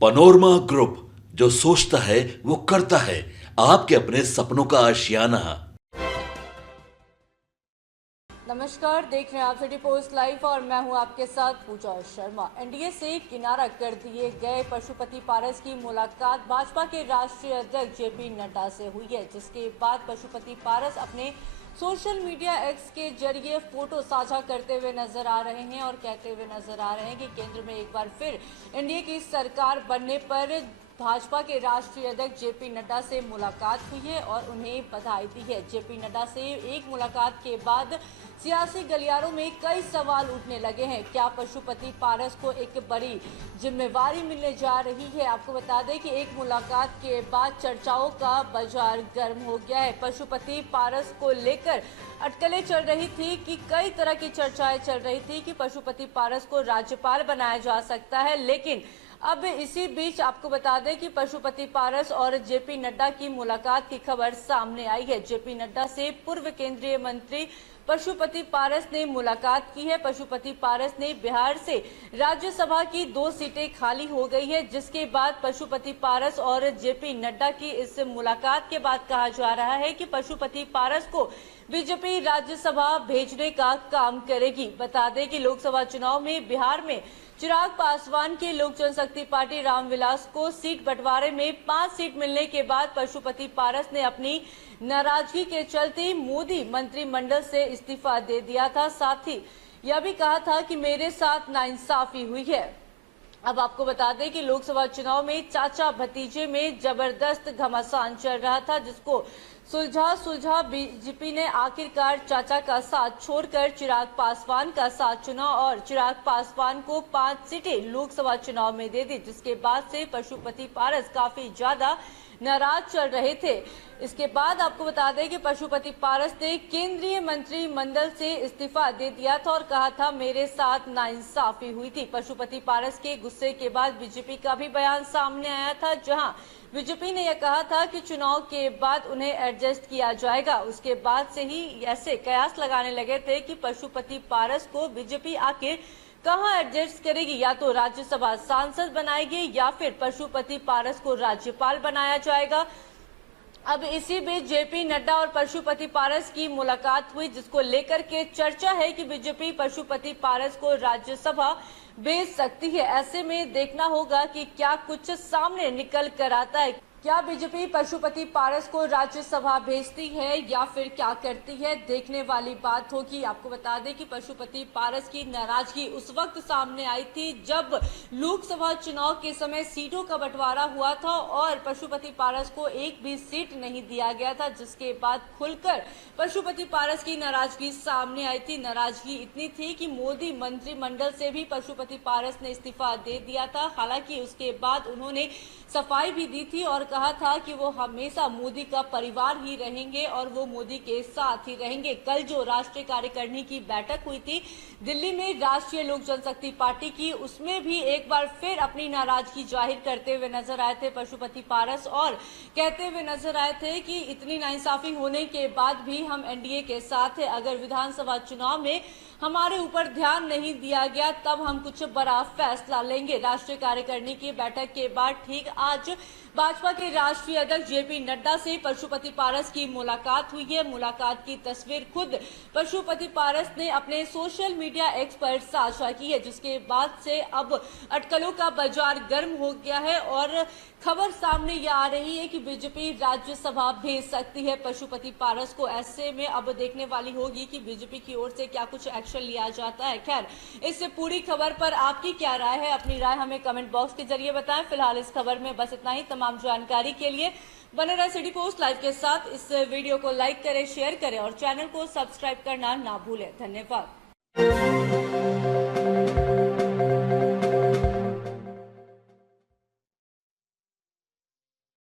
Panorama group, जो सोचता है वो करता है। आपके अपने सपनों का आशियाना। नमस्कार, देख रहे हैं आप सिटी पोस्ट लाइव और मैं हूं आपके साथ पूजा शर्मा। एनडीए से किनारा कर दिए गए पशुपति पारस की मुलाकात भाजपा के राष्ट्रीय अध्यक्ष जेपी नड्डा से हुई है, जिसके बाद पशुपति पारस अपने सोशल मीडिया एक्स के जरिए फोटो साझा करते हुए नजर आ रहे हैं और कहते हुए नजर आ रहे हैं कि केंद्र में एक बार फिर एनडीए की सरकार बनने पर भाजपा के राष्ट्रीय अध्यक्ष जेपी नड्डा से मुलाकात हुई है और उन्हें बधाई दी है। जेपी नड्डा से एक मुलाकात के बाद सियासी गलियारों में कई सवाल उठने लगे हैं। क्या पशुपति पारस को एक बड़ी जिम्मेवारी मिलने जा रही है? आपको बता दें कि एक मुलाकात के बाद चर्चाओं का बाजार गर्म हो गया है। पशुपति पारस को लेकर अटकलें चल रही थी कि कई तरह की चर्चाएं चल रही थी कि पशुपति पारस को राज्यपाल बनाया जा सकता है, लेकिन अब इसी बीच आपको बता दें कि पशुपति पारस और जेपी नड्डा की मुलाकात की खबर सामने आई है। जेपी नड्डा से पूर्व केंद्रीय मंत्री पशुपति पारस ने मुलाकात की है। पशुपति पारस ने बिहार से राज्यसभा की 2 सीटें खाली हो गई है, जिसके बाद पशुपति पारस और जेपी नड्डा की इस मुलाकात के बाद कहा जा रहा है कि पशुपति पारस को बीजेपी राज्यसभा भेजने का काम करेगी। बता दें कि लोकसभा चुनाव में बिहार में चिराग पासवान की लोक जनशक्ति पार्टी रामविलास को सीट बंटवारे में 5 सीट मिलने के बाद पशुपति पारस ने अपनी नाराजगी के चलते मोदी मंत्रिमंडल से इस्तीफा दे दिया था। साथ ही यह भी कहा था कि मेरे साथ नाइंसाफी हुई है। अब आपको बता दें कि लोकसभा चुनाव में चाचा भतीजे में जबरदस्त घमासान चल रहा था, जिसको सुलझा बीजेपी ने आखिरकार चाचा का साथ छोड़कर चिराग पासवान का साथ चुना और चिराग पासवान को 5 सीटें लोकसभा चुनाव में दे दी, जिसके बाद से पशुपति पारस काफी ज्यादा नाराज चल रहे थे। इसके बाद आपको बता दें कि पशुपति पारस ने केंद्रीय मंत्रिमंडल से इस्तीफा दे दिया था और कहा था मेरे साथ नाइंसाफी हुई थी। पशुपति पारस के गुस्से के बाद बीजेपी का भी बयान सामने आया था, जहां बीजेपी ने यह कहा था कि चुनाव के बाद उन्हें एडजस्ट किया जाएगा। उसके बाद से ही ऐसे कयास लगाने लगे थे कि पशुपति पारस को बीजेपी आखिर कहां एडजस्ट करेगी, या तो राज्यसभा सांसद बनाएगी या फिर पशुपति पारस को राज्यपाल बनाया जाएगा। अब इसी बीच जेपी नड्डा और पशुपति पारस की मुलाकात हुई, जिसको लेकर के चर्चा है कि बीजेपी पशुपति पारस को राज्यसभा भेज सकती है। ऐसे में देखना होगा कि क्या कुछ सामने निकल कर आता है। क्या बीजेपी पशुपति पारस को राज्यसभा भेजती है या फिर क्या करती है, देखने वाली बात होगी। आपको बता दें कि पशुपति पारस की नाराजगी उस वक्त सामने आई थी जब लोकसभा चुनाव के समय सीटों का बंटवारा हुआ था और पशुपति पारस को एक भी सीट नहीं दिया गया था, जिसके बाद खुलकर पशुपति पारस की नाराजगी सामने आई थी। नाराजगी इतनी थी कि मोदी मंत्रिमंडल से भी पशुपति पारस ने इस्तीफा दे दिया था। हालांकि उसके बाद उन्होंने सफाई भी दी थी और कहा था कि वो हमेशा मोदी का परिवार ही रहेंगे और वो मोदी के साथ ही रहेंगे। कल जो राष्ट्रीय कार्यकारिणी की बैठक हुई थी दिल्ली में राष्ट्रीय लोक जनशक्ति पार्टी की, उसमें भी एक बार फिर अपनी नाराजगी जाहिर करते हुए नजर आए थे पशुपति पारस और कहते हुए नजर आए थे कि इतनी नाइंसाफी होने के बाद भी हम एनडीए के साथ है। अगर विधानसभा चुनाव में हमारे ऊपर ध्यान नहीं दिया गया तब हम कुछ बड़ा फैसला लेंगे। राष्ट्रीय कार्यकारिणी की बैठक के बाद ठीक आज भाजपा के राष्ट्रीय अध्यक्ष जेपी नड्डा से पशुपति पारस की मुलाकात हुई है। मुलाकात की तस्वीर खुद पशुपति पारस ने अपने सोशल मीडिया एक्स पर साझा की है, जिसके बाद से अब अटकलों का बाजार गर्म हो गया है और खबर सामने यह आ रही है कि बीजेपी राज्यसभा भेज सकती है पशुपति पारस को। ऐसे में अब देखने वाली होगी कि बीजेपी की ओर से क्या कुछ एक्शन लिया जाता है। खैर, इस पूरी खबर पर आपकी क्या राय है? अपनी राय हमें कमेंट बॉक्स के जरिए बताएं। फिलहाल इस खबर में बस इतना ही। तमाम जानकारी के लिए बने रहे सिटी पोस्ट लाइव के साथ। इस वीडियो को लाइक करें, शेयर करें और चैनल को सब्सक्राइब करना ना भूलें। धन्यवाद।